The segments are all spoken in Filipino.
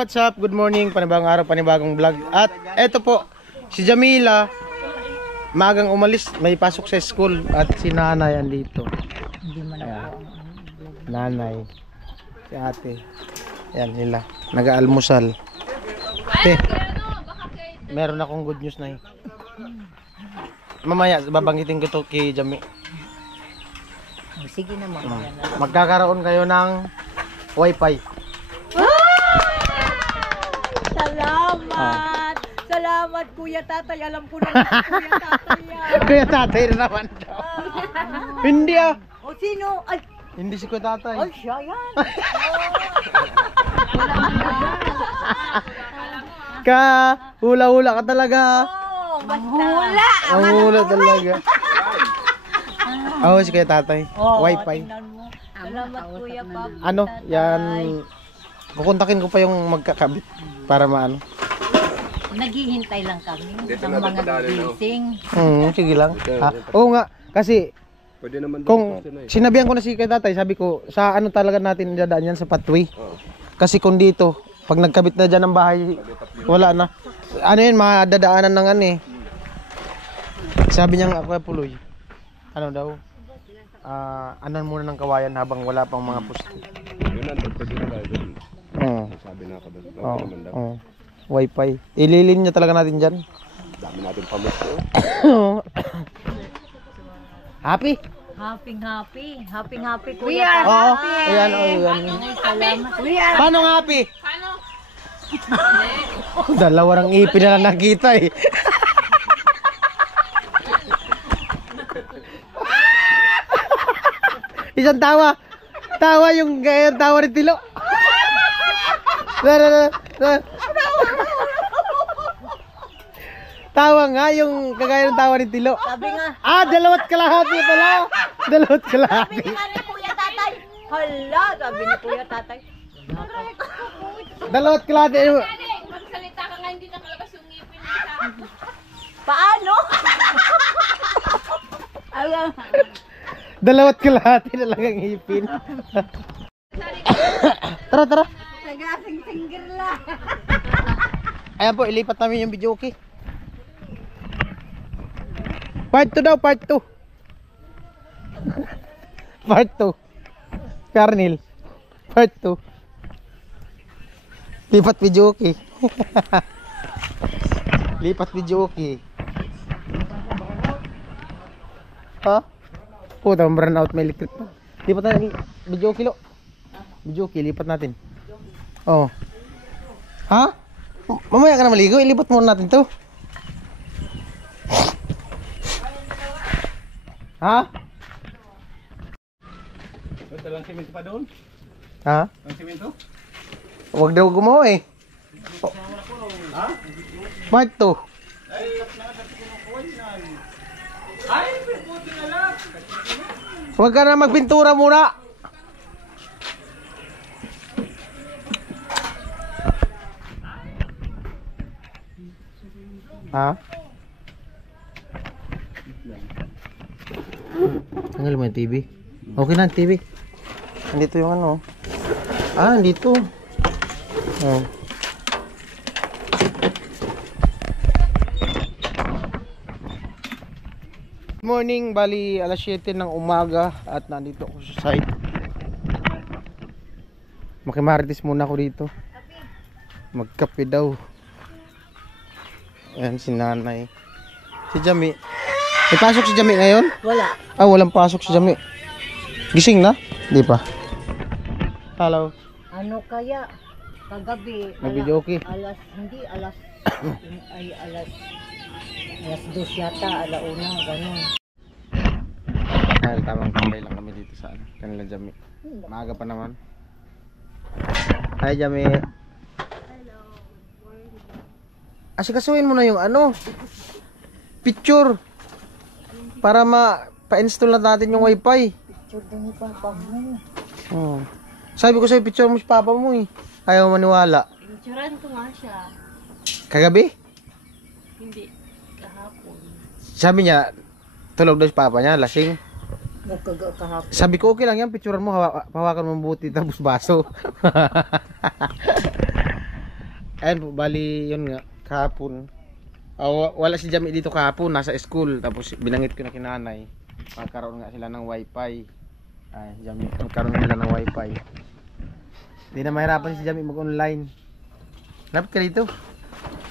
what's up? Good morning, panibagong araw, panibagong vlog. At eto po, si Jamila, magang umalis, may pasok sa school. At si nanay andito. Hindi man ako. Nanay, si ate. Yan nila, nag-aalmusal. Ate, meron akong good news na mamaya, babanggitin ko to kay Jami. Sige naman. Magkakaroon kayo ng wifi. Salamat! Salamat, Kuya Tatay. Alam ko na Kuya Tatay yan. Kuya Tatay na naman daw. Hindi ah. O sino? Ay, Hindi si Kuya Tatay. ay siya yan. Ka, hula-hula ka talaga. Oh, hula! Ang hula talaga. Si Kuya Tatay. Wifi. Tingnan mo. Salamat, Kuya Pap. Ano, yan. Kukontakin ko pa yung magkakabit para maano. Naghihintay lang kami ng mga gising. Sige lang. Oo nga, kasi Pwede naman kung sinabihan ko na si Kuya Tatay, sabi ko, sa ano talaga natin dadaan yan sa pathway. Kasi kung dito, pag nagkabit na dyan ng bahay, wala na. Ano yun, madadaanan ng ano eh. Sabi niya nga, Kuya Puloy, ano daw, anan muna ng kawayan habang wala pang mga puste. Yun nandun, pwede na tayo dun. Sabi na ako dun. Okay naman daw. Wifi. Ililin niya talaga natin dyan. Dami natin pamusto. Happy? Happy, Kuya. Oo. Ayan, ayan. Salamat. Paano nga happy? Paano? Dalawang ipin na lang nakita eh. Isang tawa. Tawa yung gaya tawa ni Tilo. Tawa nga yung kagaya ng tawa ni Tilo. Sabi nga. Dalawat kalahati pala. Dalawat kalahati. Sabi nga ni Kuya Tatay. Hala, sabi ni Kuya Tatay. Dalawat kalahati. Magsalita ka nga, hindi nakalabas yung ngipin. Paano? Alam. Dalawat kalahati na lang ang ipin. Tara. Nagasing-singgir lang. Ayan po, ilipat namin yung video, okay? Part 2 daw, part 2. Part 2. Karnil. Part 2. Lipat video, okay? Lipat video, okay? Ha? Puta, run out may electric pa. Lipat natin video kilo. Video okay, lipat natin. Oh. Ha? Mamaya ka na maligo, ilipat muna natin 'to. Ha? Ito lang simento pa doon? Ha? Ang simento? Huwag daw gumawa eh. Ha? Part 2. Huwag ka na magpintura muna. Ha? Tanggal mo yung TV. Okay na TV. Nandito yung ano. Nandito. Oh. Good morning, bali alas 7 ng umaga at nandito ako sa site. Makimarites muna ako dito. Magkape daw. Ayan si nanay. Si Jami. May pasok si Jami ngayon? Wala. Walang pasok si Jami. Gising na? Di pa. Hello. Ano kaya? Kagabi. Nag-video okay? Alas 2 yata, alauna, ganun. Dahil tamang tambay lang kami dito sa kanila Jami. Maaga pa naman. Hi Jami. Hello. Asikasuhin mo na yung ano, picture. Para pa-install na natin yung wifi. Picture din ni Papa mo. Sabi ko sa'yo, picture mo si Papa mo eh. Ayaw maniwala. Picturean ko nga siya. Kagabi? Hindi. Kahapon. Sabi niya, tulog daw si Papa niya, lasing. Kahapon. Sabi ko, okay lang yan, picturean mo, hawakan mo buti tapos baso. Ayan po, bali yun nga, kahapon. Wala si Jami dito kahapon, nasa school. Tapos binangit ko na kinanay. Magkaroon nga sila ng wifi. Ay, Jami, magkaroon nila ng wifi. Hindi na mahirapan si Jami mag-online. Lapit ka dito.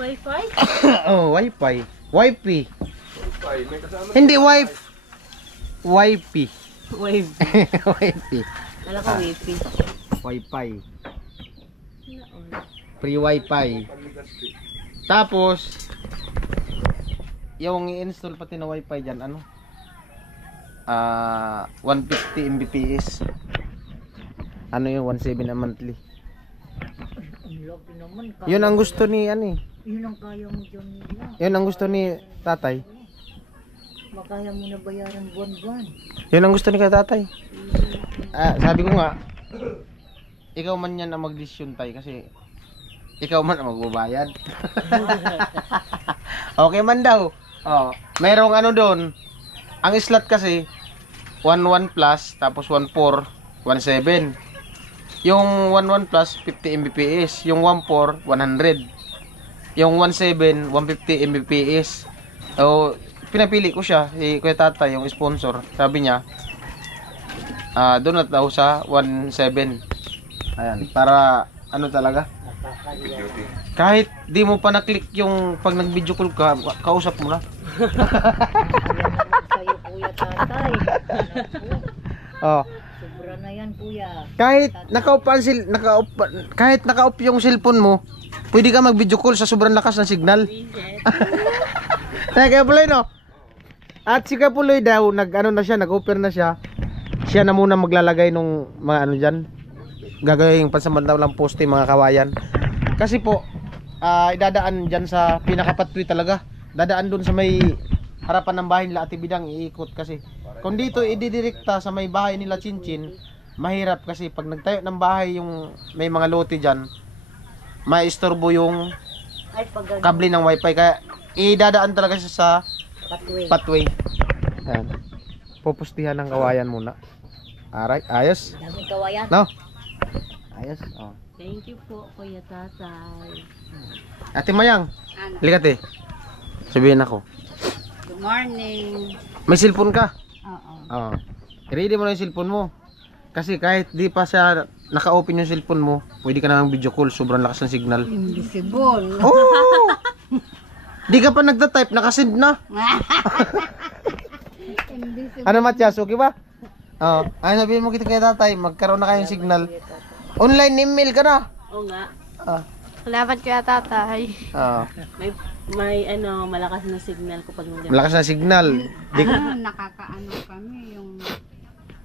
Wi-Fi? Oh, wifi. Wifi. Ay, may kasama. Hindi wife. Wifi. Wave. Wifi. Wala ko wifi. Wifi. Free wifi. Tapos yung i-install pati na wifi dyan, ano? 150 Mbps. Ano yung 17 na monthly? Ang laki naman. Yun ang gusto ni ano eh. Yun ang kaya mo dyan nila. Yun ang gusto ni tatay. Makaya mo na bayaran buwan-buwan. Yun ang gusto ni tatay. Sabi ko nga, ikaw man yan ang mag-desisyon tay kasi ikaw man ang magbabayad. Okay man daw. Oh, merong ano doon. Ang slot kasi 11 plus tapos 14 17. Yung 11 plus 50 Mbps, yung 14 100. Yung 17 150 Mbps. So pinapili ko siya, si Kuya Tatay yung sponsor. Sabi niya doon na daw sa 17. Ayan, para ano talaga? Kahit di mo pa na-click yung pag nag-video call ka, kausap mo na. Sa'yo kuya tatay. Oh, Sobra na yan kuya. kahit kahit naka-off yung cellphone mo, pwede ka mag-video call sa sobrang lakas ng signal. Kaya Puloy no. At si Kapuloy daw nag-ano na siya, nag-offer na siya. Siya na muna maglalagay nung mga ano diyan. Gagawin pansamantalang poste mga kawayan. Kasi po idadaan diyan sa pinakapatwi talaga. Dadaan doon sa may harapan ng bahay nila Ate Bidang, iikot kasi. Kung dito ididirekta sa may bahay nila Chinchin, mahirap kasi pag nagtayo ng bahay yung may mga lote diyan, maistorbo yung Ay pag kable ng wifi kaya idadaan talaga siya sa patway. Ayan. Pupustihan ng kawayan muna. Alright, ayos. Dami kawayan. No? Ayos. Oh. Thank you po, Kuya Tatay. Ate Mayang, likat eh. Sabihin ako. Good morning. May cellphone ka? Oo. Oo. I-ready mo na yung cellphone mo. Kasi kahit di pa siya naka-open yung cellphone mo, pwede ka na ng video call. Sobrang lakas ng signal. Invisible. Oh! Di ka pa nagda-type, nakasend na. Invisible. Ano Matyas, okay ba? Oo. Ay, sabihin mo kita kay tatay, magkaroon na kayong signal. Online email ka na. Oo nga. Ah. Salamat Kuya Tatay. Oo. May ano, malakas na signal ko pag nandiyan. Malakas na signal. Di ka... Nakakaano kami yung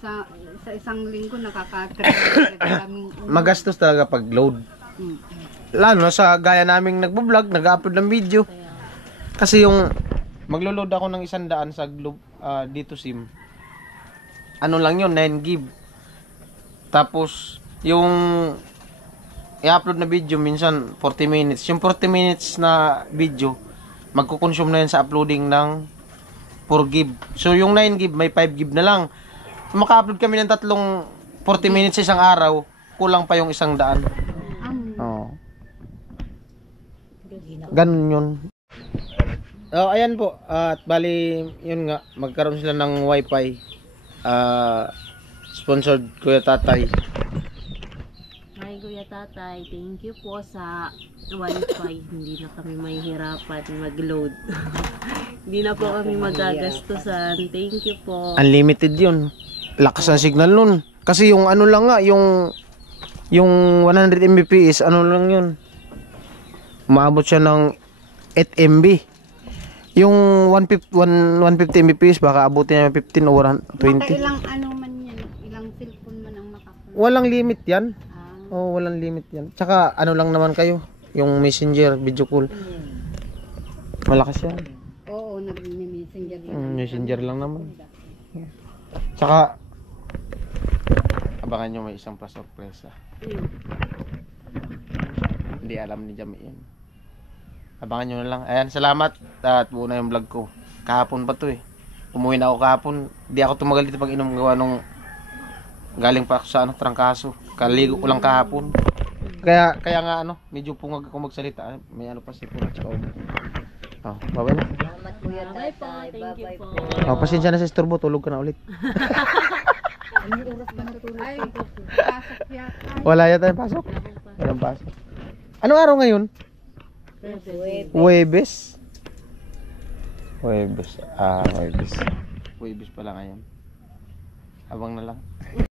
sa isang linggo nakaka-3 kaming Magastos talaga pag load. Lalo na sa gaya naming nagbo-vlog, nag-upload ng video. Kasi yung maglo-load ako ng 100 sa Globe dito SIM. Ano lang yun, 9 GB. Tapos yung i-upload na video minsan 40 minutes. Yung 40 minutes na video magko-consume na yan sa uploading ng 4 GB. So yung 9 GB may 5 GB na lang. Maka-upload kami ng tatlong 40 minutes sa isang araw, kulang pa yung 100. Oo. Ganun yun. Oh, ayan po. At bali, yun nga, magkaroon sila ng wifi. Sponsored Kuya Tatay. Hi Kuya Tatay, thank you po sa wifi. Hindi na kami mahihirapan mag-load. Hindi na po kami magagastusan. Thank you po. Unlimited yun. Lakas ng signal nun. Kasi yung ano lang nga, yung 100 Mbps, ano lang yun. Umaabot siya ng 8 MB. Yung 150 Mbps, baka abutin niya 15 o 20. ilang ano man yan, ilang cellphone man ang makakuha. Walang limit yan. Oh, walang limit yan. Tsaka ano lang naman kayo, yung messenger, video call. Malakas yan. Oo, nag-messenger lang. Messenger lang naman. Tsaka, abangan nyo may isang pa-surpresa. Hindi alam ni Jami yan. Abangan nyo na lang. Ayan, salamat. At buo na yung vlog ko. Kahapon pa to eh. Umuwi na ako kahapon. Di ako tumagal dito pag inom gawa nung galing pa ako sa trangkaso. Kaligo ko lang kahapon. Kaya nga ano, medyo pungag ako magsalita. May ano pa si Puro sa ulo. Oh, bye na. Salamat kuya Bye po, tatay. thank you po. Oh, pasensya na sa istorbo, tulog ka na ulit. Anong oras ka natulog? Ay, pasok yata. Wala yata yung pasok. Walang pasok. Anong araw ngayon? Huwebes. Huwebes. Huwebes. Huwebes pala ngayon. Abang na lang.